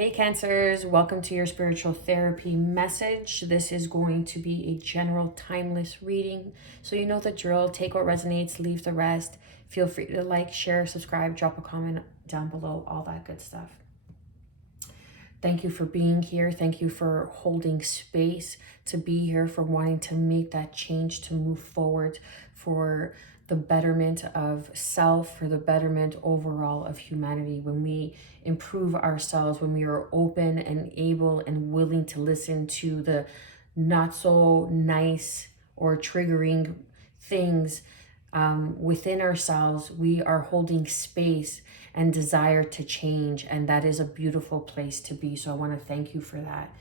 Hey Cancers, welcome to your spiritual therapy message. This is going to be a general timeless reading. So you know the drill. Take what resonates, leave the rest. Feel free to like, share, subscribe, drop a comment down below, all that good stuff. Thank you for being here. Thank you for holding space to be here, for wanting to make that change, to move forward for the betterment of self, for the betterment overall of humanity. When we improve ourselves, when we are open and able and willing to listen to the not so nice or triggering things within ourselves, we are holding space and desire to change, and that is a beautiful place to be. So I want to thank you for that.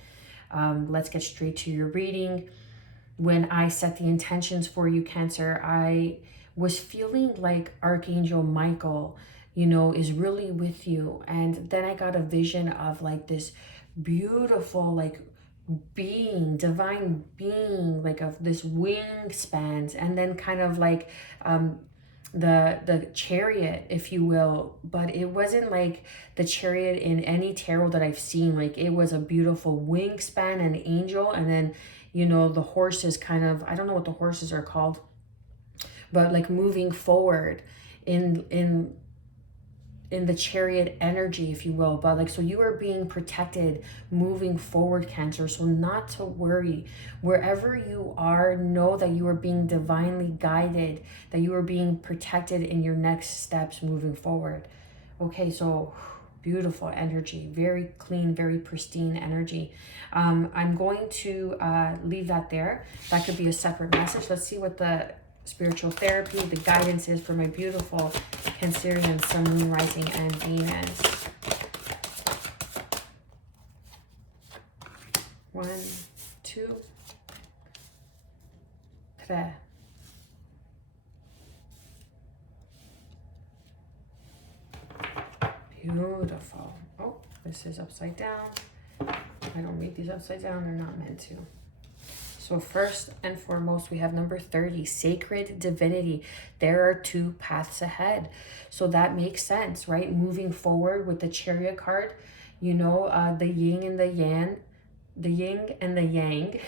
Let's get straight to your reading. When I set the intentions for you, Cancer, I was feeling like Archangel Michael, is really with you. And then I got a vision of like this beautiful, like being, divine being, like of this wingspans, and then kind of like the chariot, if you will. But it wasn't like the chariot in any tarot that I've seen. Like it was a beautiful wingspan and angel, and then the horses kind of, I don't know what the horses are called, but like moving forward in the chariot energy, if you will. But like, so you are being protected moving forward, Cancer. So not to worry. Wherever you are, know that you are being divinely guided, that you are being protected in your next steps moving forward. Okay, so beautiful energy, very clean, very pristine energy. I'm going to leave that there. That could be a separate message. Let's see what the spiritual therapy, the guidance is for my beautiful Cancerian Sun, Moon, Rising, and Venus. 1, 2, 3. Beautiful. Oh, this is upside down. I don't read these upside down. They're not meant to. So first and foremost, we have number 30, sacred divinity. There are two paths ahead. So that makes sense, right? Moving forward with the chariot card, the yin and the yang, the yin and the yang.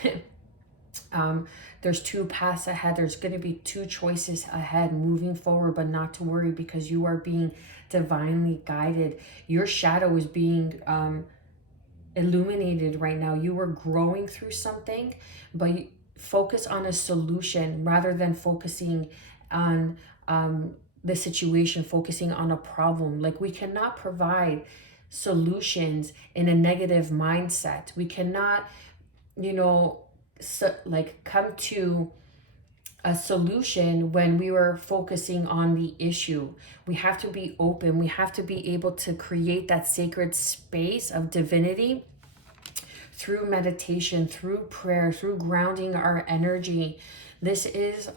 There's two paths ahead. There's going to be two choices ahead moving forward, but not to worry, because you are being divinely guided. Your shadow is being illuminated right now. You are growing through something, but focus on a solution rather than focusing on the situation, focusing on a problem. Like, we cannot provide solutions in a negative mindset. We cannot, come to a solution when we were focusing on the issue. We have to be open. We have to be able to create that sacred space of divinity through meditation, through prayer, through grounding our energy. This is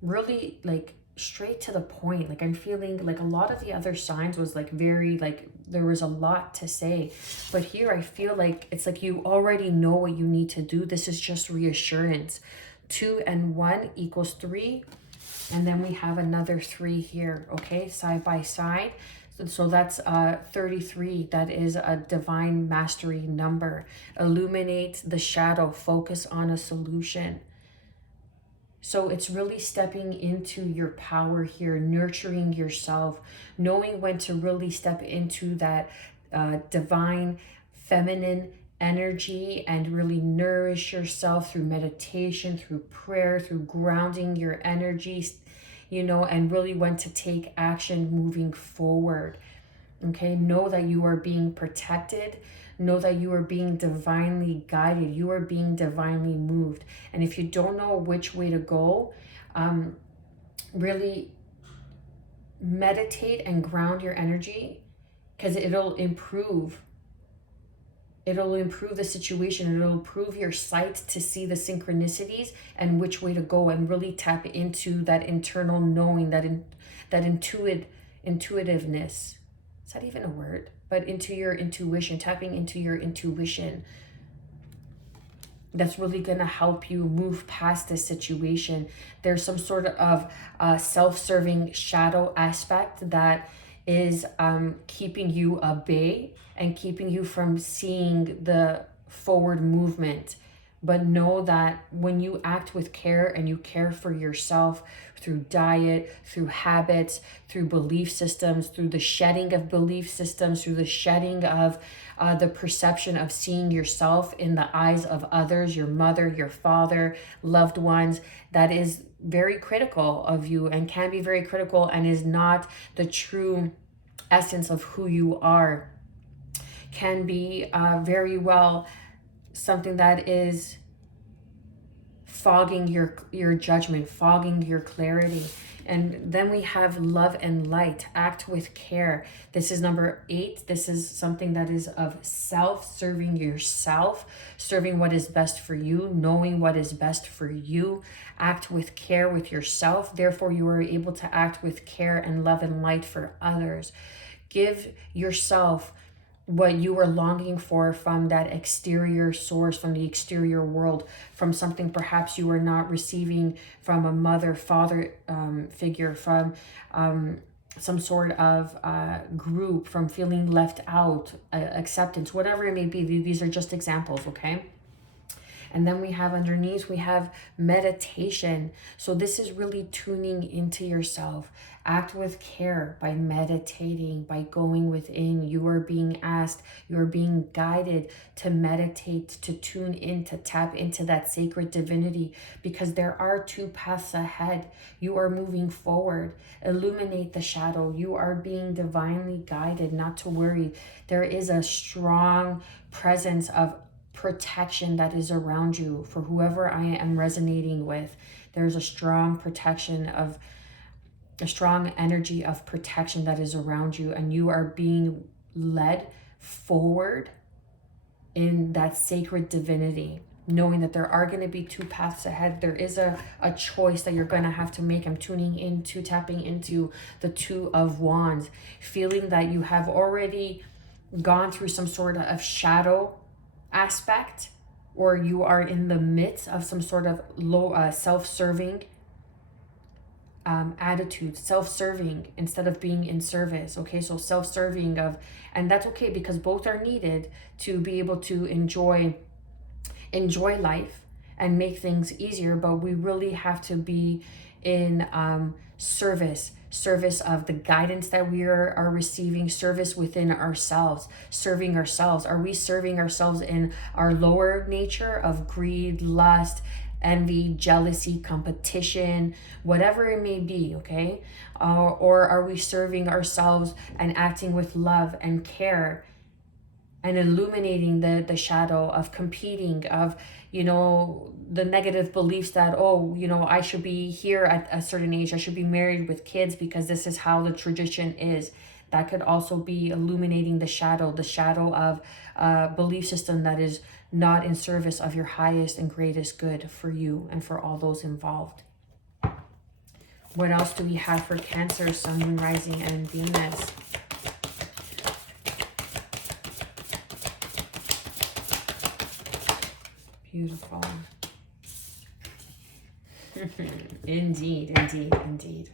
really like straight to the point. Like, I'm feeling like a lot of the other signs was like very, like there was a lot to say, but here I feel like it's like you already know what you need to do. This is just reassurance. 2 and 1 equals 3, and then we have another 3 here, okay, side by side. So that's 33. That is a divine mastery number. Illuminate the shadow, focus on a solution. So it's really stepping into your power here, nurturing yourself, knowing when to really step into that divine feminine energy and really nourish yourself through meditation, through prayer, through grounding your energies, and really when to take action moving forward. Okay, know that you are being protected. Know that you are being divinely guided. You are being divinely moved. And if you don't know which way to go, really meditate and ground your energy, because it'll improve the situation. It'll improve your sight to see the synchronicities and which way to go, and really tap into that internal knowing, that intuitiveness. Is that even a word? But into your intuition, tapping into your intuition. That's really going to help you move past this situation. There's some sort of self-serving shadow aspect that is keeping you at bay and keeping you from seeing the forward movement. But know that when you act with care and you care for yourself through diet, through habits, through belief systems, through the shedding of belief systems, through the shedding of the perception of seeing yourself in the eyes of others, your mother, your father, loved ones, that is very critical of you and can be very critical and is not the true essence of who you are, can be very well something that is fogging your judgment, fogging your clarity. And then we have love and light, act with care. This is number 8. This is something that is of self, serving yourself, serving what is best for you, knowing what is best for you. Act with care with yourself. Therefore, you are able to act with care and love and light for others. Give yourself what you are longing for from that exterior source, from the exterior world, from something perhaps you are not receiving from a mother, father figure, from some sort of group, from feeling left out, acceptance, whatever it may be. These are just examples, okay? And then we have underneath, we have meditation. So this is really tuning into yourself. Act with care by meditating, by going within. You are being asked, you are being guided to meditate, to tune in, to tap into that sacred divinity, because there are 2 paths ahead. You are moving forward. Illuminate the shadow. You are being divinely guided, not to worry. There is a strong presence of protection that is around you. For whoever I am resonating with, there's a strong protection of a strong energy of protection that is around you, and you are being led forward in that sacred divinity, knowing that there are going to be 2 paths ahead. There is a choice that you're going to have to make. I'm tuning into, tapping into the 2 of Wands, feeling that you have already gone through some sort of shadow aspect, or you are in the midst of some sort of low self-serving attitude, self-serving instead of being in service. Okay, so self-serving of, and that's okay, because both are needed to be able to enjoy life and make things easier. But we really have to be in service of the guidance that we are receiving, service within ourselves, serving ourselves. Are we serving ourselves in our lower nature of greed, lust, envy, jealousy, competition, whatever it may be, okay? Or are we serving ourselves and acting with love and care and illuminating the shadow of competing, of, the negative beliefs that, I should be here at a certain age, I should be married with kids because this is how the tradition is. That could also be illuminating the shadow of a belief system that is not in service of your highest and greatest good for you and for all those involved. What else do we have for Cancer, Sun, Moon, Rising, and Venus? Beautiful. Indeed.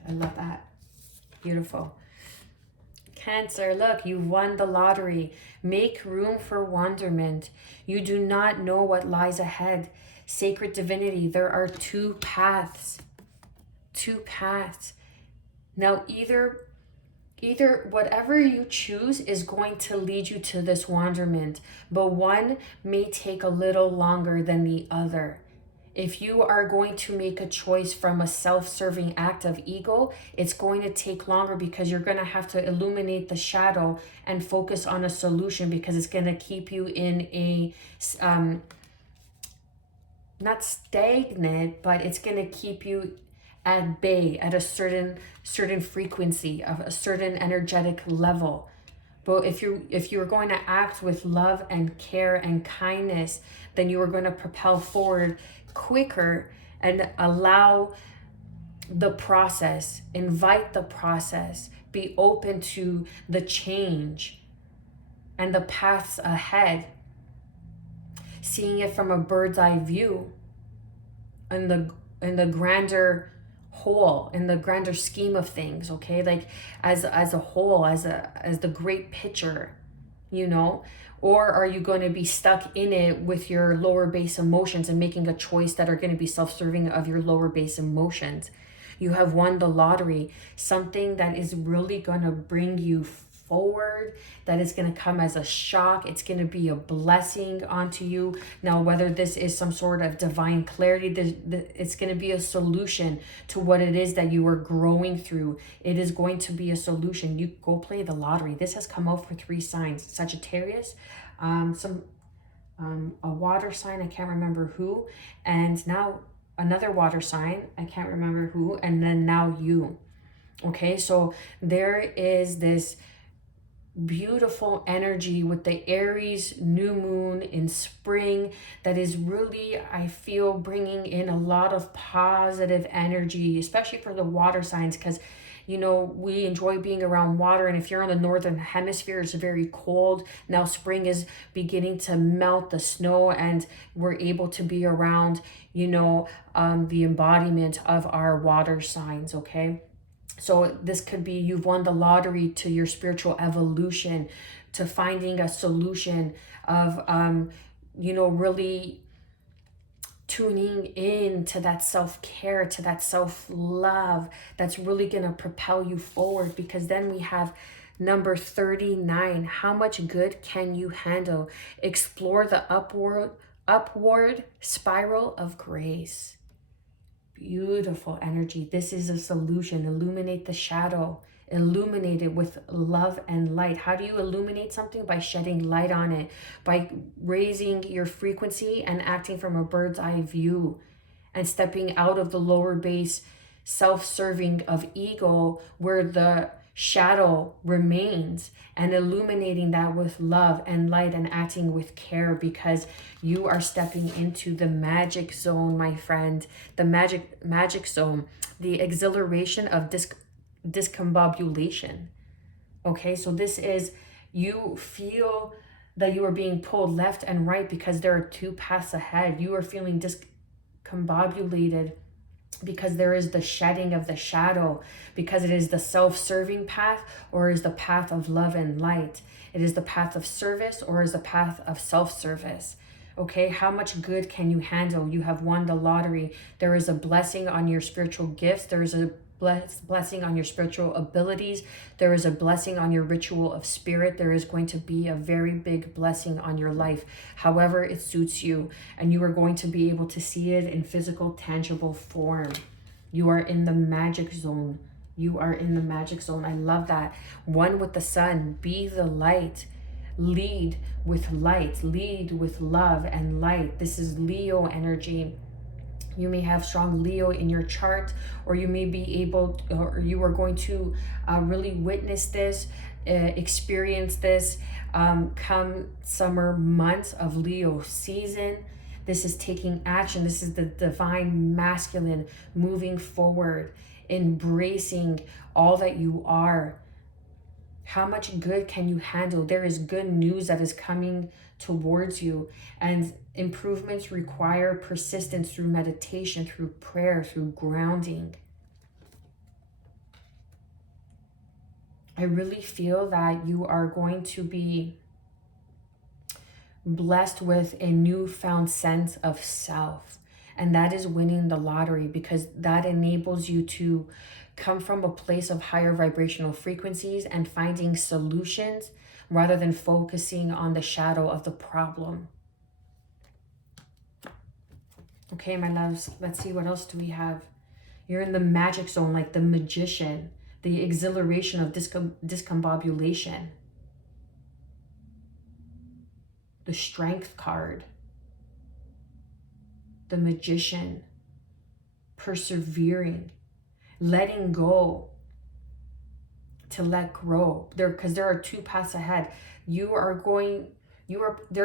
I love that. Beautiful. Cancer, look, you've won the lottery. Make room for wonderment. You do not know what lies ahead. Sacred divinity, there are 2 paths. 2 paths. Now, either whatever you choose is going to lead you to this wonderment, but one may take a little longer than the other. If you are going to make a choice from a self-serving act of ego, it's going to take longer, because you're going to have to illuminate the shadow and focus on a solution, because it's going to keep you in a not stagnant, but it's going to keep you at bay at a certain frequency, of a certain energetic level. But if you're going to act with love and care and kindness, then you are going to propel forward quicker and allow the process, invite the process, be open to the change and the paths ahead, seeing it from a bird's eye view and the grander whole, in the grander scheme of things, okay? Like as a whole, as the great picture, you know? Or are you going to be stuck in it with your lower base emotions and making a choice that are going to be self-serving of your lower base emotions? You have won the lottery, something that is really going to bring you forward, that is going to come as a shock. It's going to be a blessing onto you. Now, whether this is some sort of divine clarity, it's going to be a solution to what it is that you are growing through. It is going to be a solution. You go play the lottery. This has come out for 3 signs. Sagittarius, a water sign, I can't remember who, and now another water sign, I can't remember who, and then now you. Okay, so there is this beautiful energy with the Aries new moon in spring that is really, I feel, bringing in a lot of positive energy, especially for the water signs, because you know, we enjoy being around water. And if you're in the northern hemisphere, it's very cold. Now spring is beginning to melt the snow, and we're able to be around, you know, the embodiment of our water signs, okay? So this could be you've won the lottery to your spiritual evolution, to finding a solution of, you know, really tuning in to that self-care, to that self-love that's really going to propel you forward. Because then we have number 39. How much good can you handle? Explore the upward spiral of grace. Beautiful energy. This is a solution. Illuminate the shadow. Illuminate it with love and light. How do you illuminate something? By shedding light on it, by raising your frequency and acting from a bird's eye view, and stepping out of the lower base self-serving of ego where the shadow remains, and illuminating that with love and light and acting with care, because you are stepping into the magic zone, my friend. The magic zone, the exhilaration of discombobulation. Okay, so this is, you feel that you are being pulled left and right because there are 2 paths ahead. You are feeling discombobulated because there is the shedding of the shadow, because it is the self-serving path, or is the path of love and light. It is the path of service, or is the path of self-service. Okay, how much good can you handle? You have won the lottery. There is a blessing on your spiritual gifts. There is a blessing on your spiritual abilities. There is a blessing on your ritual of spirit. There is going to be a very big blessing on your life, however it suits you, and you are going to be able to see it in physical, tangible form. You are in the magic zone. You are in the magic zone. I love that. One with the sun. Be the light. Lead with light. Lead with love and light. This is Leo energy. You may have strong Leo in your chart, or you may be able, or you are going to really witness this, experience this come summer months of Leo season. This is taking action. This is the divine masculine moving forward, embracing all that you are. How much good can you handle? There is good news that is coming towards you, and improvements require persistence through meditation, through prayer, through grounding. I really feel that you are going to be blessed with a newfound sense of self, and that is winning the lottery, because that enables you to come from a place of higher vibrational frequencies and finding solutions rather than focusing on the shadow of the problem. Okay, my loves, let's see, what else do we have? You're in the magic zone, like the magician, the exhilaration of discombobulation. The strength card. The magician. Persevering. Letting go. To let grow. Because there are 2 paths ahead. There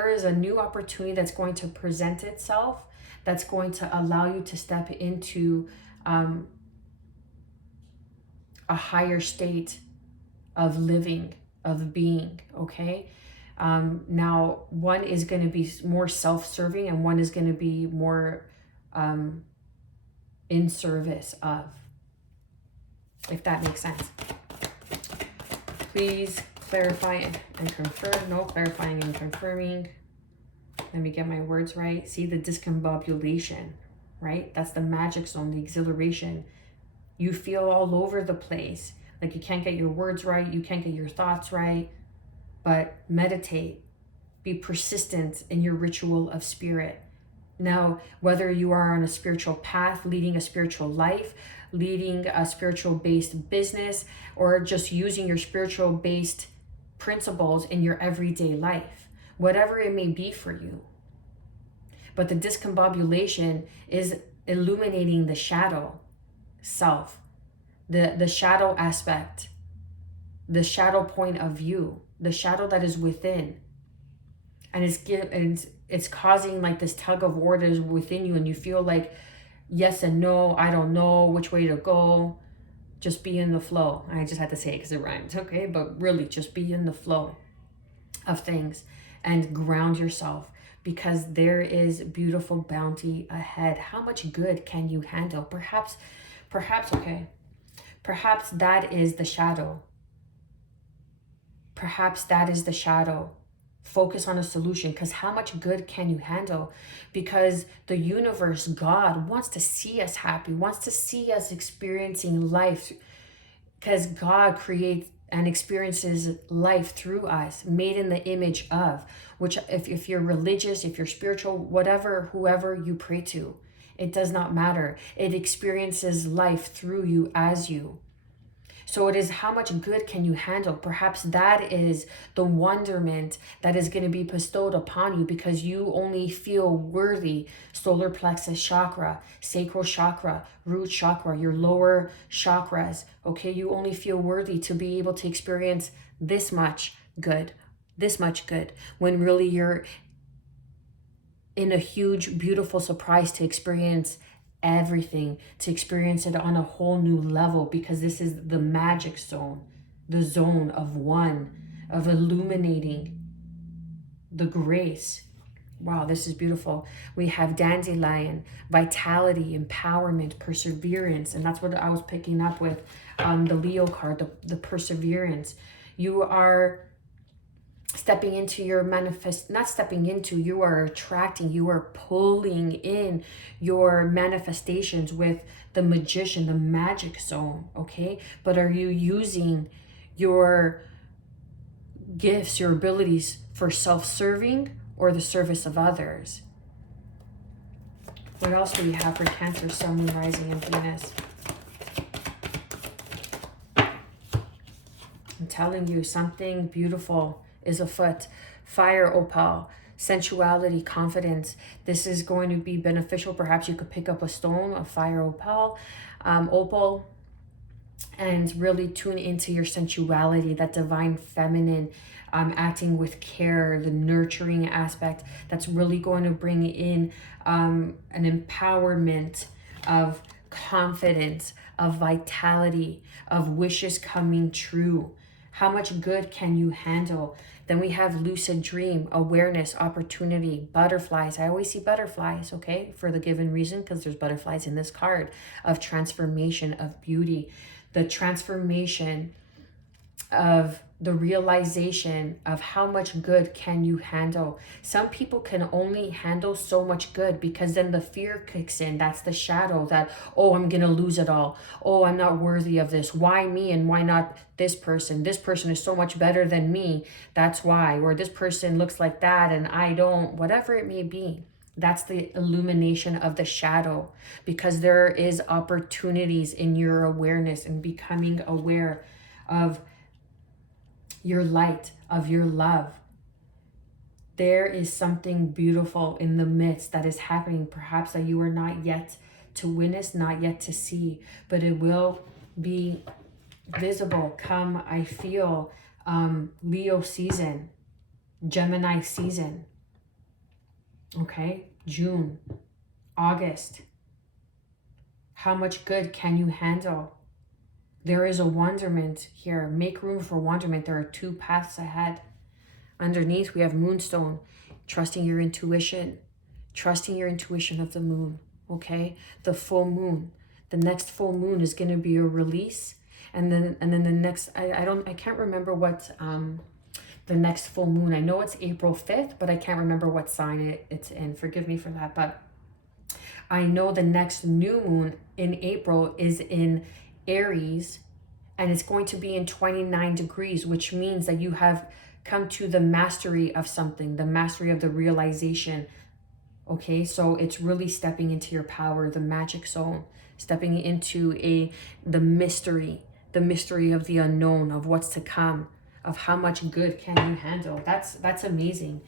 is a new opportunity that's going to present itself, that's going to allow you to step into a higher state of living, of being, okay? Now, one is going to be more self-serving, and one is going to be more in service of. if that makes sense. Please clarify and confirm. No, clarifying and confirming. Let me get my words right. See the discombobulation, right? That's the magic zone, the exhilaration. You feel all over the place. Like you can't get your words right. You can't get your thoughts right. But meditate. Be persistent in your ritual of spirit. Now, whether you are on a spiritual path, leading a spiritual life, leading a spiritual-based business, or just using your spiritual-based principles in your everyday life, whatever it may be for you. But the discombobulation is illuminating the shadow self, the shadow aspect, the shadow point of view, the shadow that is within. And it's causing like this tug of war that is within you, and you feel like yes and no, I don't know which way to go. Just be in the flow. I just had to say it because it rhymes, okay? But really, just be in the flow of things and ground yourself, because there is beautiful bounty ahead. How much good can you handle? Perhaps, okay. Perhaps that is the shadow. Perhaps that is the shadow. Focus on a solution, because how much good can you handle? Because the universe, God, wants to see us happy, wants to see us experiencing life, because God creates and experiences life through us, made in the image of, which if you're religious, if you're spiritual, whatever, whoever you pray to, it does not matter. It experiences life through you as you. So it is how much good can you handle? Perhaps that is the wonderment that is going to be bestowed upon you, because you only feel worthy. Solar plexus chakra, sacral chakra, root chakra, your lower chakras. Okay, you only feel worthy to be able to experience this much good, when really you're in a huge, beautiful surprise to experience everything, to experience it on a whole new level, because this is the magic zone, the zone of one, of illuminating the grace. Wow, this is beautiful. We have dandelion, vitality, empowerment, perseverance, and that's what I was picking up with the Leo card, the perseverance. You are stepping into your you are attracting, you are pulling in your manifestations with the magician, the magic zone, okay? But are you using your gifts, your abilities for self-serving or the service of others? What else do we have for Cancer, Sun, Moon, Rising, and Venus? I'm telling you, something beautiful is afoot. Fire opal, sensuality, confidence. This is going to be beneficial. Perhaps you could pick up a stone, a fire opal, and really tune into your sensuality, that divine feminine, acting with care, the nurturing aspect that's really going to bring in an empowerment of confidence, of vitality, of wishes coming true. How much good can you handle? Then we have lucid dream, awareness, opportunity, butterflies. I always see butterflies, okay, for the given reason, because there's butterflies in this card, of transformation, of beauty, the transformation of the realization of how much good can you handle. Some people can only handle so much good, because then the fear kicks in. That's the shadow that, oh, I'm gonna lose it all. Oh, I'm not worthy of this. Why me and why not this person? This person is so much better than me. That's why. Or this person looks like that and I don't. Whatever it may be. That's the illumination of the shadow, because there is opportunities in your awareness and becoming aware of your light, of your love. There is something beautiful in the midst that is happening, perhaps that you are not yet to witness, not yet to see, but it will be visible come, I feel, Leo season, Gemini season, okay, June, August. How much good can you handle? There is a wonderment here. Make room for wonderment. There are two paths ahead. Underneath, we have moonstone, trusting your intuition of the moon, okay? The full moon. The next full moon is going to be a release. And then the next, I can't remember what the next full moon. I know it's April 5th, but I can't remember what sign it's in. Forgive me for that. But I know the next new moon in April is in Aries, and it's going to be in 29 degrees, which means that you have come to the mastery of something, the mastery of the realization. Okay, so it's really stepping into your power, the magic zone, stepping into the mystery of the unknown, of what's to come, of how much good can you handle. That's amazing.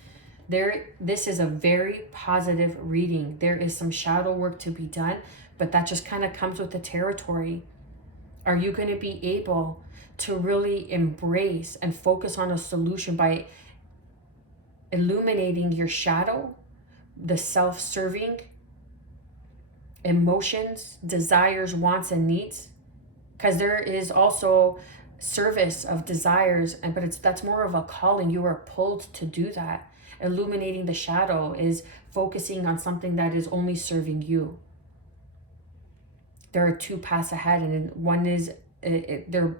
This is a very positive reading. There is some shadow work to be done, but that just kind of comes with the territory. Are you going to be able to really embrace and focus on a solution by illuminating your shadow, the self-serving emotions, desires, wants, and needs? Because there is also service of desires, but that's more of a calling. You are pulled to do that. Illuminating the shadow is focusing on something that is only serving you. There are two paths ahead, and one is they're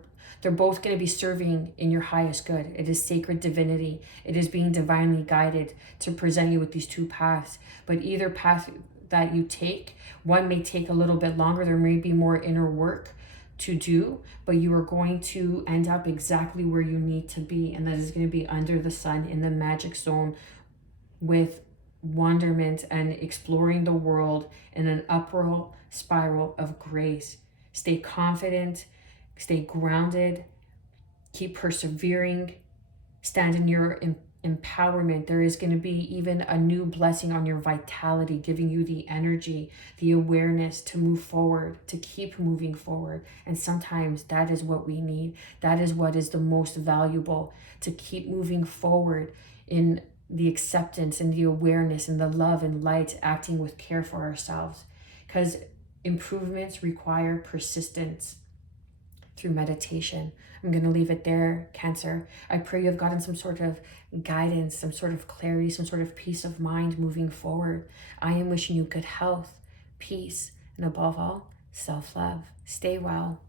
both going to be serving in your highest good. It is sacred divinity. It is being divinely guided to present you with these two paths. But either path that you take, one may take a little bit longer. There may be more inner work to do, but you are going to end up exactly where you need to be, and that is going to be under the sun in the magic zone with wonderment and exploring the world in an upward spiral of grace. Stay confident, stay grounded, keep persevering, stand in your empowerment. There is going to be even a new blessing on your vitality, giving you the energy, the awareness to move forward, to keep moving forward. And sometimes that is what we need. That is what is the most valuable, to keep moving forward in the acceptance and the awareness and the love and light, acting with care for ourselves. Because improvements require persistence through meditation. I'm going to leave it there, Cancer. I pray you have gotten some sort of guidance, some sort of clarity, some sort of peace of mind moving forward. I am wishing you good health, peace, and above all, self-love. Stay well.